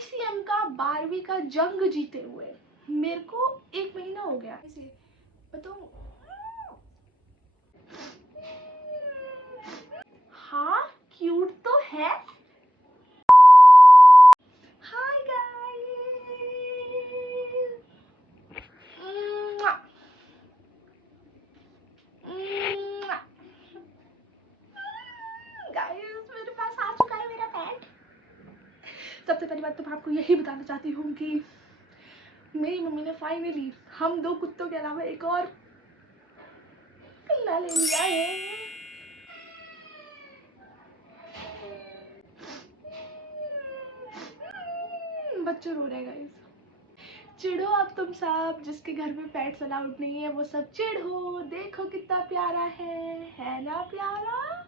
PCM का 12वीं का जंग जीते हुए मेरे को 1 महीना हो गया। इसे बताऊं, हाँ क्यूट तो है। हाय गाइस, गाइस मेरे पास आ चुका है मेरा पेट। सबसे पहली बात तो मैं आपको यही बताना चाहती हूँ कि मेरी मम्मी ने फाइनली हम 2 कुत्तों के अलावा एक और पिल्ला ले लिया है। बच्चे रो रहे हैं गाइस। चिढ़ो अब तुम सब, जिसके घर में पेट्स अलाउड नहीं है वो सब चिढ़ो। देखो कितना प्यारा है ना प्यारा,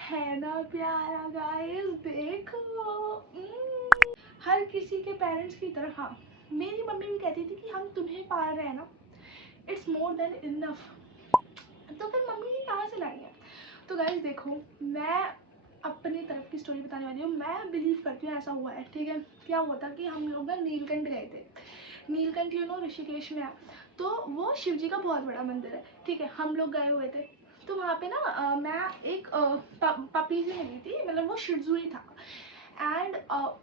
है ना प्यारा गाइस, देखो। हर किसी के पेरेंट्स की तरह हाँ मेरी मम्मी भी कहती थी कि हम तुम्हें पाल रहे हैं ना, इट्स मोर देन इनफ। तो फिर मम्मी जी कहाँ से लाएंगे। तो गाइस देखो, मैं अपनी तरफ की स्टोरी बताने वाली हूँ। मैं बिलीव करती हूँ ऐसा हुआ है, ठीक है। क्या हुआ था कि हम लोग ना नीलकंठ गए थे। नीलकंठ ऋषिकेश में है, तो वो शिव जी का बहुत बड़ा मंदिर है, ठीक है। हम लोग गए हुए थे, तो वहाँ पे ना मैं एक पपी से मिली थी, मतलब वो शिजू ही था। एंड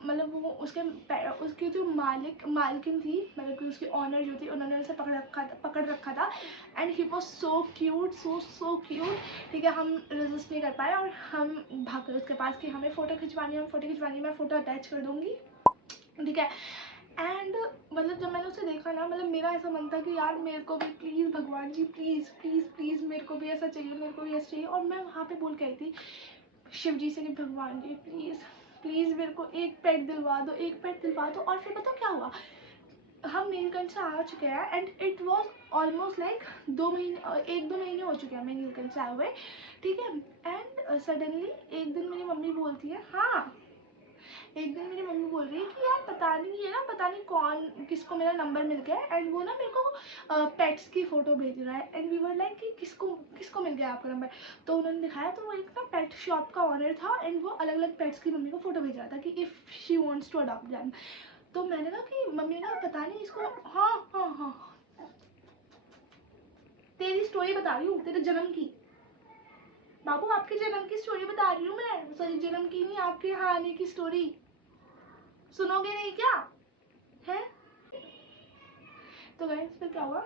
मतलब वो उसके जो मालकिन थी, मतलब कि उसकी ऑनर जो थी, उन्होंने उसे पकड़ रखा था। And he was so cute, so cute, ठीक है। हम रेजिस्ट नहीं कर पाए और हम भाग गए उसके पास कि हमें फ़ोटो खिंचवानी है, मैं फ़ोटो अटैच कर दूँगी, ठीक है। एंड मतलब जब मैंने उसे देखा ना, मतलब मेरा ऐसा मन था कि यार मेरे को भी प्लीज़ भगवान जी, प्लीज़ मेरे को भी ऐसा चाहिए। और मैं वहाँ पे बोल के आई थी शिव जी से कि भगवान जी प्लीज़ मेरे को एक पेट दिलवा दो। और फिर पता क्या हुआ, हम नीलकंठ से आ चुके हैं and it was almost like 1-2 महीने हो चुके हैं हमें नीलकंठ से आए हुए, ठीक है। एंड सडनली एक दिन मेरी मम्मी बोलती है, एक दिन मेरी मम्मी बोल रही है कि यार पता नहीं कौन किसको मेरा नंबर मिल गया एंड वो ना मेरे को पेट्स की फ़ोटो भेज रहा है। एंड वी वर लाइक कि किसको मिल गया आपका नंबर। तो उन्होंने दिखाया, तो वो एक ना पेट शॉप का ऑनर था एंड वो अलग अलग पेट्स की मम्मी को फ़ोटो भेज रहा था कि if she wants to adopt them. तो मैंने कहा कि मम्मी ने कहा पता नहीं इसको, हाँ तेरी स्टोरी बता रही हूँ, तेरे जन्म की बाबू, आपके जन्म की स्टोरी बता रही हूँ मैं। सॉरी, जन्म की नहीं, आपके यहाँ आने की स्टोरी। सुनोगे नहीं क्या है। तो गाइस फिर क्या हुआ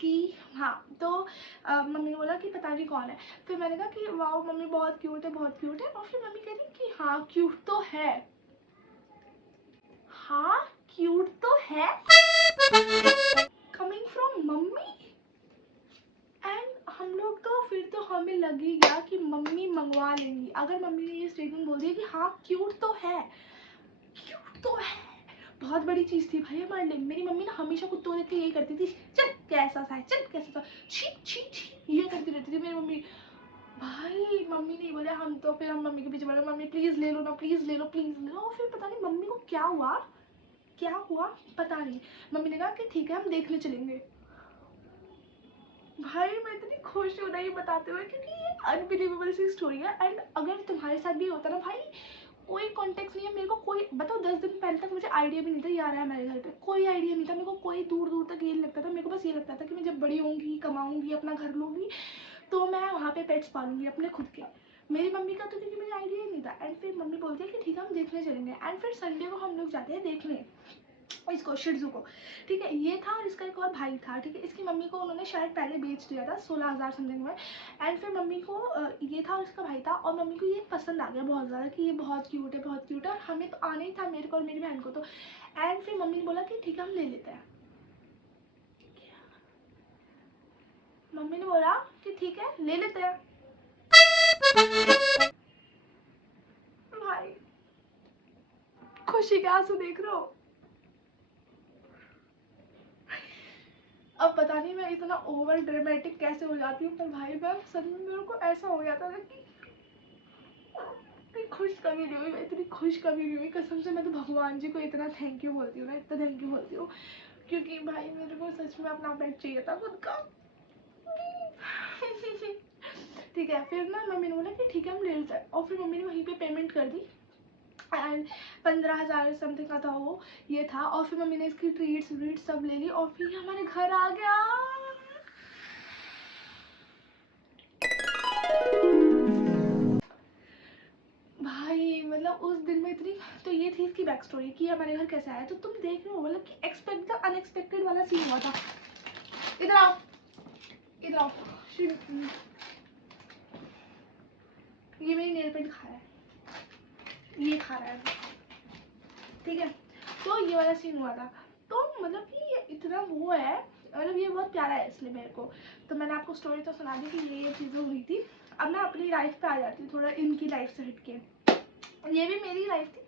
कि हाँ, तो मम्मी ने बोला कि पता नहीं कौन है। फिर मैंने कहा कि वाओ मम्मी बहुत क्यूट है। और फिर मम्मी कह रही कि हाँ क्यूट तो है, कमिंग फ्रॉम मम्मी। एंड हम लोग तो हमें लग ही गया कि मम्मी मंगवा लेंगी अगर मम्मी ने ये स्टेटमेंट बोल दिया कि हाँ क्यूट तो है। बहुत बड़ी चीज़ थी भाई हमारे लिए। मेरी मम्मी ना हमेशा कुत्तों देख के यही करती थी, चल कैसा सा, छी ये करती रहती थी मेरी मम्मी। भाई मम्मी नहीं बोले, फिर हम मम्मी के पीछे बोले मम्मी प्लीज़ ले लो ना, प्लीज़ ले लो। और फिर पता नहीं मम्मी को क्या हुआ पता नहीं। मम्मी ने कहा कि ठीक है हम देखने चलेंगे। भाई मैं इतनी खुश हूँ ना ये बताते हुए, क्योंकि ये अनबिलीवेबल सी स्टोरी है। एंड अगर तुम्हारे साथ भी होता ना भाई, कोई कॉन्टेक्ट नहीं है मेरे को, कोई बताओ 10 दिन पहले तक मुझे आइडिया भी नहीं था ये आ रहा है मेरे घर पे, कोई आइडिया नहीं था मेरे को, कोई दूर तक ये नहीं लगता था। मेरे को बस ये लगता था कि मैं जब बड़ी होंगी, कमाऊंगी, अपना घर लूँगी, तो मैं वहाँ पे पेट्स पालूंगी अपने खुद के। मेरी मम्मी का तो क्योंकि मुझे आइडिया ही नहीं था। एंड फिर मम्मी बोलती है कि ठीक है हम देखने चलेंगे। एंड फिर संडे को हम लोग जाते हैं देखने इसको, शिजू को, ठीक है। ये था और इसका एक और भाई था, ठीक है। इसकी मम्मी को उन्होंने शायद पहले बेच दिया था 16,000 समथिंग में। एंड फिर मम्मी को ये था और इसका भाई था, और मम्मी को ये पसंद आ गया बहुत ज़्यादा कि ये बहुत क्यूट है। और हमें तो आना ही था, मेरे को और मेरी बहन को तो। एंड फिर मम्मी ने बोला कि ठीक है हम ले लेते हैं। मम्मी ने बोला कि ठीक है ले लेते हैं। भाई खुशी के आंसू देख रहे हो। अब पता नहीं मैं इतना ओवर ड्रामेटिक कैसे हो जाती हूँ, पर भाई मैं सच में मेरे को ऐसा हो गया था ना कि इतनी खुश कभी नहीं हुई कसम से। मैं तो भगवान जी को इतना थैंक यू बोलती हूँ क्योंकि भाई मेरे को सच में अपना पेट चाहिए था खुद का। ठीक है, फिर ना मम्मी ने बोला कि ठीक है हम ले लेते हैं। और फिर मम्मी ने वहीं पे पेमेंट कर दी एंड 15,000 समथिंग का था वो, ये था। और फिर मम्मी ने इसकी ट्रीट्स व्रीट्स सब ले ली और फिर ये हमारे घर आ गया। भाई मतलब उस दिन में इतनी, तो ये थी इसकी बैक स्टोरी कि हमारे घर कैसे आया। तो तुम देख रहे हो मतलब कि एक्सपेक्ट द अनएक्सपेक्टेड वाला सीन हुआ था। इधर आओ, इधर आओ। ये मेरी नेल पेंट खा रहा है, ये खा रहा है, ठीक है। तो ये वाला सीन हुआ था। तो मतलब कि ये इतना वो है, मतलब ये बहुत प्यारा है इसलिए मेरे को। तो मैंने आपको स्टोरी तो सुना दी कि ये चीज़ें हुई थी। अब मैं अपनी लाइफ पे आ जाती हूँ, थोड़ा इनकी लाइफ से हटके। ये भी मेरी लाइफ थी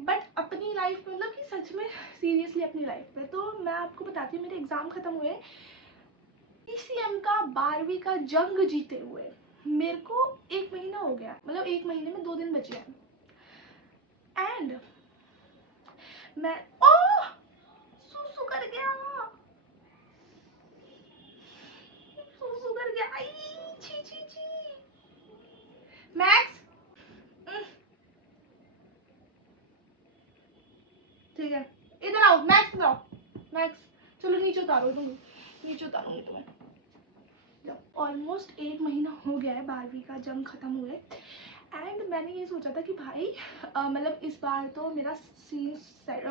बट अपनी लाइफ में, मतलब कि सच में सीरियसली अपनी लाइफ पे। तो मैं आपको बताती हूँ, मेरे एग्ज़ाम ख़त्म हुए ECM का 12वीं का जंग जीते हुए मेरे को 1 महीना हो गया, मतलब 1 महीने में 2 दिन बचे हैं। एंड मैं सुसु कर गया, सुसु कर गया, आई छी छी छी। मैक्स, ठीक है, इधर आओ मैक्स, इधर आओ मैक्स। चलो नीचे उतारो तुम, नीचे उतारूंगी तुम्हें। ऑलमोस्ट 1 महीना हो गया है 12वीं का जंग खत्म हुए। एंड मैंने ये सोचा था कि भाई मतलब इस बार तो मेरा सीन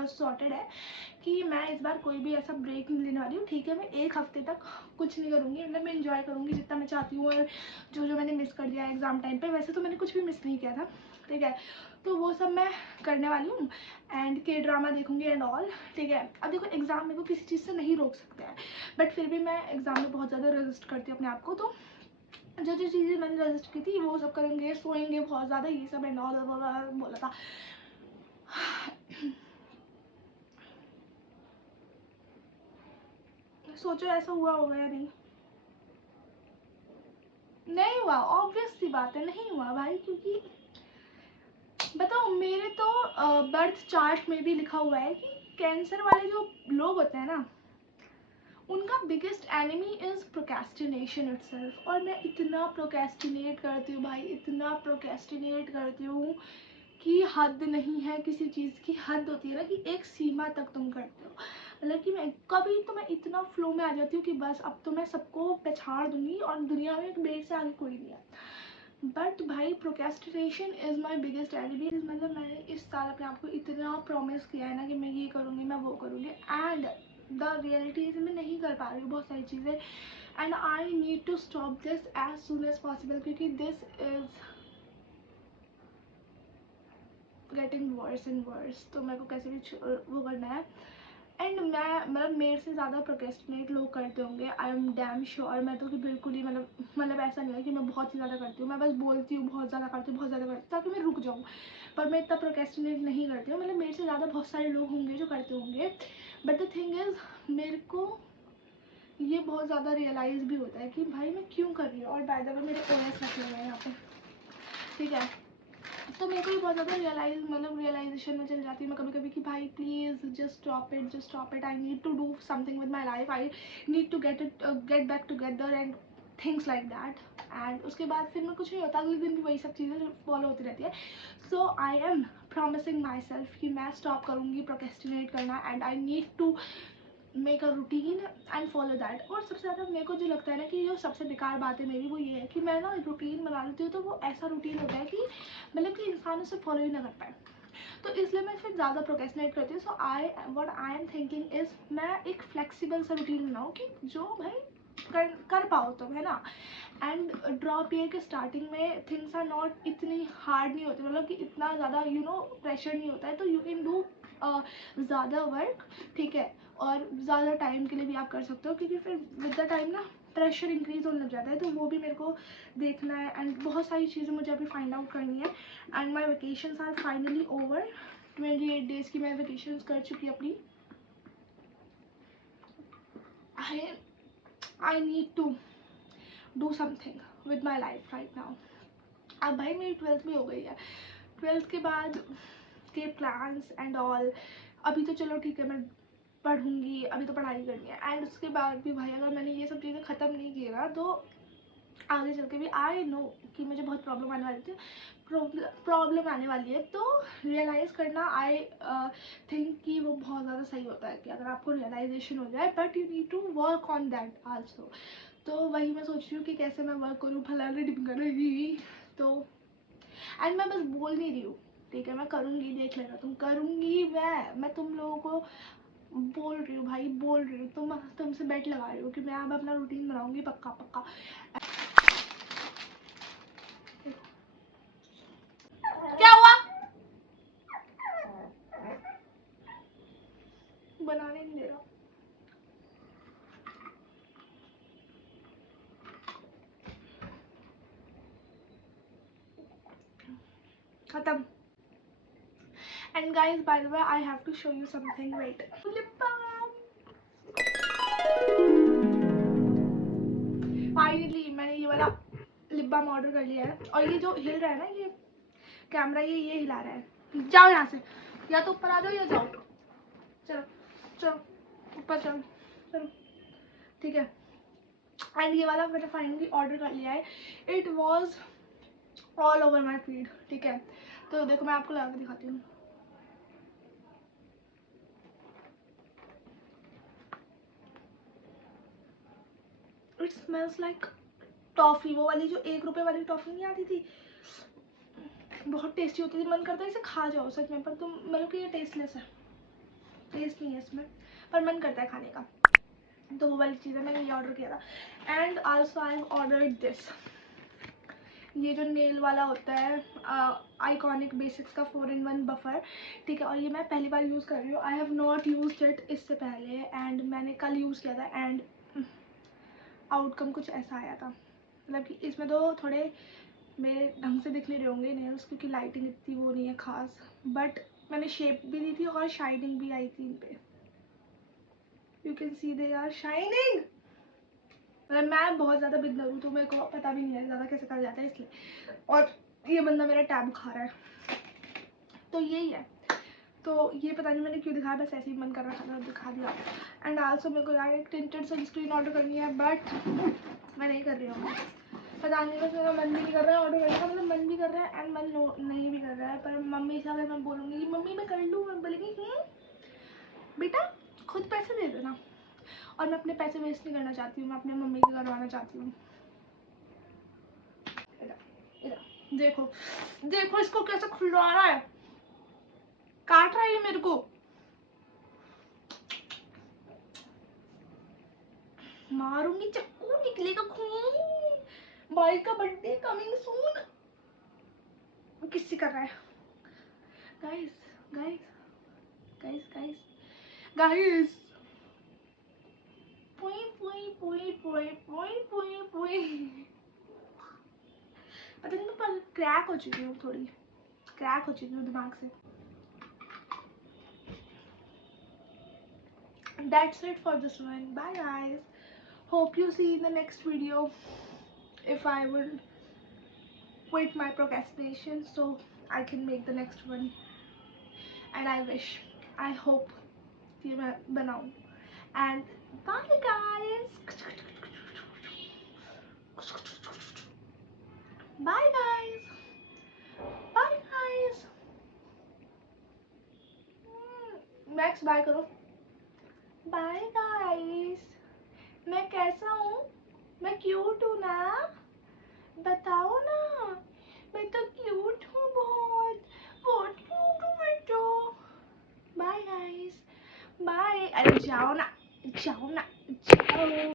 सॉर्टेड है कि मैं इस बार कोई भी ऐसा ब्रेक नहीं लेने वाली हूँ, ठीक है। मैं 1 हफ्ते तक कुछ नहीं करूँगी, मतलब मैं इंजॉय करूँगी जितना मैं चाहती हूँ। और जो जो मैंने मिस कर दिया एग्ज़ाम टाइम पे, वैसे तो मैंने कुछ भी मिस नहीं किया था, ठीक है। तो वो सब मैं करने वाली हूँ एंड के ड्रामा देखूँगी एंड ऑल, ठीक है। अब देखो एग्ज़ाम मेरे को किसी चीज़ से नहीं रोक सकते हैं, बट फिर भी मैं एग्ज़ाम में बहुत ज़्यादा रेजिस्ट करती हूँ अपने आप को। तो जो जो चीज़ें मैंने रजिस्ट की थी वो सब करेंगे, सोएंगे बहुत ज़्यादा, ये सब एंड ऑल बोला था। सोचो ऐसा हुआ होगा या नहीं? नहीं हुआ, ऑब्वियस सी बात है नहीं हुआ भाई, क्योंकि बताओ मेरे तो बर्थ चार्ट में भी लिखा हुआ है कि कैंसर वाले जो लोग होते हैं ना, उनका biggest enemy is procrastination itself. और मैं इतना प्रोकेस्टिनेट करती हूँ भाई, इतना प्रोकेस्टिनेट करती हूँ कि हद नहीं है। किसी चीज़ की हद होती है ना कि एक सीमा तक तुम करते हो। मतलब कि मैं कभी तो मैं इतना फ्लो में आ जाती हूँ कि बस अब तो मैं सबको पछाड़ दूंगी और दुनिया में मेरे से आगे कोई नहीं है। बट भाई procrastination is my biggest enemy. मतलब मैंने इस साल अपने आप को इतना प्रॉमिस किया है ना कि मैं ये करूँगी, मैं वो करूँगी, एंड द रियलिटी इज मैं नहीं कर पा रही हूँ बहुत सारी चीज़ें। And I need to stop this as soon as possible, क्योंकि this is getting worse and worse. तो मेरे को कैसे भी वो करना है। एंड मैं मतलब मेरे से ज़्यादा प्रोकेस्टिनेट लोग करते होंगे, आई एम डैम श्योर। मैं तो कि बिल्कुल ही मतलब ऐसा नहीं है कि मैं बहुत ही ज़्यादा करती हूँ, मैं बस बोलती हूँ बहुत ज़्यादा करती हूँ, बहुत ज़्यादा करती हूँ ताकि मैं रुक जाऊँ, पर मैं इतना प्रोकेस्टिनेट नहीं करती हूँ। मतलब मेरे से ज़्यादा बहुत सारे लोग होंगे जो करते होंगे, बट द थिंग इज़ मेरे को ये बहुत ज़्यादा रियलाइज़ भी होता है कि भाई मैं क्यों कर रही हूँ। और बाय द वे मेरे OS रखे हुए हैं यहाँ पे, ठीक है। तो मेरे को भी बहुत ज़्यादा रियलाइजेशन में चल जाती है मैं कभी कभी कि भाई please just stop it, I need to do something with my life, I need to get back together and things like that. And उसके बाद फिर मैं कुछ नहीं होता, अगले दिन भी वही सब चीज़ें फॉलो होती रहती है। So I am promising myself कि मैं स्टॉप करूँगी प्रोकेस्टिनेट करना, and I need to make a routine and follow that. और सबसे ज़्यादा मेरे को जो लगता है ना कि जो सबसे बेकार बात है मेरी वो ये है कि मैं ना रूटीन बना लेती हूँ तो वो ऐसा रूटीन होता है कि मतलब कि इंसान उसे फॉलो ही ना कर पाए। तो इसलिए मैं फिर ज़्यादा प्रोकेस्टिनेट करती हूँ। So what I am thinking is मैं एक फ्लेक्सिबल सा रूटीन बनाऊँ कि जो भाई कर पाओ तुम, है ना। एंड ड्रॉप ईयर के स्टार्टिंग में थिंग्स आर नॉट इतनी हार्ड नहीं होती, मतलब कि इतना ज़्यादा प्रेशर नहीं होता है, तो यू कैन डू ज़्यादा वर्क, ठीक है। और ज़्यादा टाइम के लिए भी आप कर सकते हो, क्योंकि फिर विद द टाइम ना प्रेशर इंक्रीज होने लग जाता है, तो वो भी मेरे को देखना है। एंड बहुत सारी चीज़ें मुझे अभी फाइंड आउट करनी है। And my vacations are finally over, 28 days की मैं वेकेशंस कर चुकी अपनी। I need to do something with my life right now. अब भाई मेरी 12th भी हो गई है, 12th के बाद के प्लान्स एंड ऑल। अभी तो चलो ठीक है मैं पढ़ूंगी, अभी तो पढ़ाई करनी है, एंड उसके बाद भी भाई अगर मैंने ये सब चीज़ें ख़त्म नहीं की ना तो आगे चल के भी आई नो कि मुझे बहुत प्रॉब्लम आने वाली थी, प्रॉब्लम आने वाली है। तो रियलाइज़ करना आई थिंक कि वो बहुत ज़्यादा सही होता है कि अगर आपको रियलाइजेशन हो जाए, but you need to work on that also. तो वही मैं सोच रही हूँ कि कैसे मैं वर्क करूँ, फलाने ढिमकाने। तो एंड मैं बस बोल नहीं रही हूँ, ठीक है, मैं करूँगी, देख लेना तुम, करूँगी मैं तुम लोगों को बोल रही हूँ भाई, बोल रही हूँ, तुमसे बेट लगा रही हूँ कि मैं अब अपना रूटीन बनाऊँगी पक्का पक्का। क्या हुआ? बनाने नहीं दे रहा। खत्म। And guys, by the way, I have to show you something. Wait. Lip balm. Finally, मैंने ये वाला लिप बाम ऑर्डर कर लिया है, और ये जो हिल रहा है ना, ये कैमरा ये हिला रहा है। जाओ यहाँ से, या तो ऊपर आ जाओ या जाओ। चलो चलो ऊपर चलो, चलो ठीक है। एंड ये वाला मैंने फाइनली ऑर्डर कर लिया है। It was all over my feed, ठीक है। तो देखो मैं आपको लगा के दिखाती हूँ। इट स्मेल्स लाइक टॉफी, वो वाली जो 1 रुपए वाली टॉफी नहीं आती थी, बहुत टेस्टी होती थी। मन करता है इसे खा जाओ सच में, पर तुम मतलब कि ये टेस्टलेस है, टेस्ट नहीं है इसमें, पर मन करता है खाने का। तो वो वाली चीज़ है, मैंने ये ऑर्डर किया था। And also I have ordered this, ये जो नेल वाला होता है, आइकॉनिक बेसिक्स का 4-in-1 बफर, ठीक है। और ये मैं पहली बार यूज़ कर रही हूँ, I have not used it इससे पहले, एंड मैंने कल यूज़ किया था। एंड आउटकम कुछ ऐसा आया था, मतलब कि इसमें तो थोड़े मेरे ढंग से दिख नहीं रहे होंगे नेल्स, क्योंकि लाइटिंग इतनी वो नहीं है खास, बट मैंने शेप भी दी थी और शाइनिंग भी आई थी इन पे। You can see they are shining. मतलब मैं बहुत ज़्यादा बिगनर हूँ, तो मेरे को पता भी नहीं है ज़्यादा कैसे कर जाता है, इसलिए। और ये बंदा मेरा टैब खा रहा है, तो यही है। तो ये पता नहीं मैंने क्यों दिखाया, बस ऐसे ही मन कर रहा था तो दिखा दिया। एंड आल्सो मेरे को यार एक टिंटेड सनस्क्रीन ऑर्डर करनी है, बट मैं नहीं कर रही हूँ, पता नहीं, बस मेरा मन भी नहीं कर रहा है ऑर्डर करने का, मतलब मन भी कर रहा है एंड मन नहीं भी कर रहा है। पर मम्मी से अगर मैं बोलूँगी कि मम्मी मैं कर लूँ, मैं बोलेंगी बेटा खुद पैसे दे देना। और मैं अपने पैसे वेस्ट नहीं करना चाहती हूँ, मैं अपने मम्मी से करवाना चाहती हूँ। देखो देखो इसको कैसे खुला रहा है, काट रहा है ये मेरे को। मारूंगी चक्कू, निकलेगा खून। भाई का बर्थडे कमिंग सून। किससे कर रहा है? Guys guys guys guys guys, पोई पोई पोई पोई पोई पोई पोई। पता नहीं मैं क्रैक हो चुकी हूँ, थोड़ी क्रैक हो चुकी हूँ दिमाग से। That's it for this one. Bye guys. Hope you see in the next video if I will quit my procrastination so I can make the next one. And I hope ये मैं बनाऊँ. And bye guys. Bye guys. Bye guys. Max bye करो. Bye guys. मैं कैसा हूँ? मैं cute हूँ ना? बताओ ना, मैं तो क्यूट हूँ बहुत क्यूट हूँ मैं तो। Bye guys, bye. अरे जाओ ना, जाओ ना, जाओ।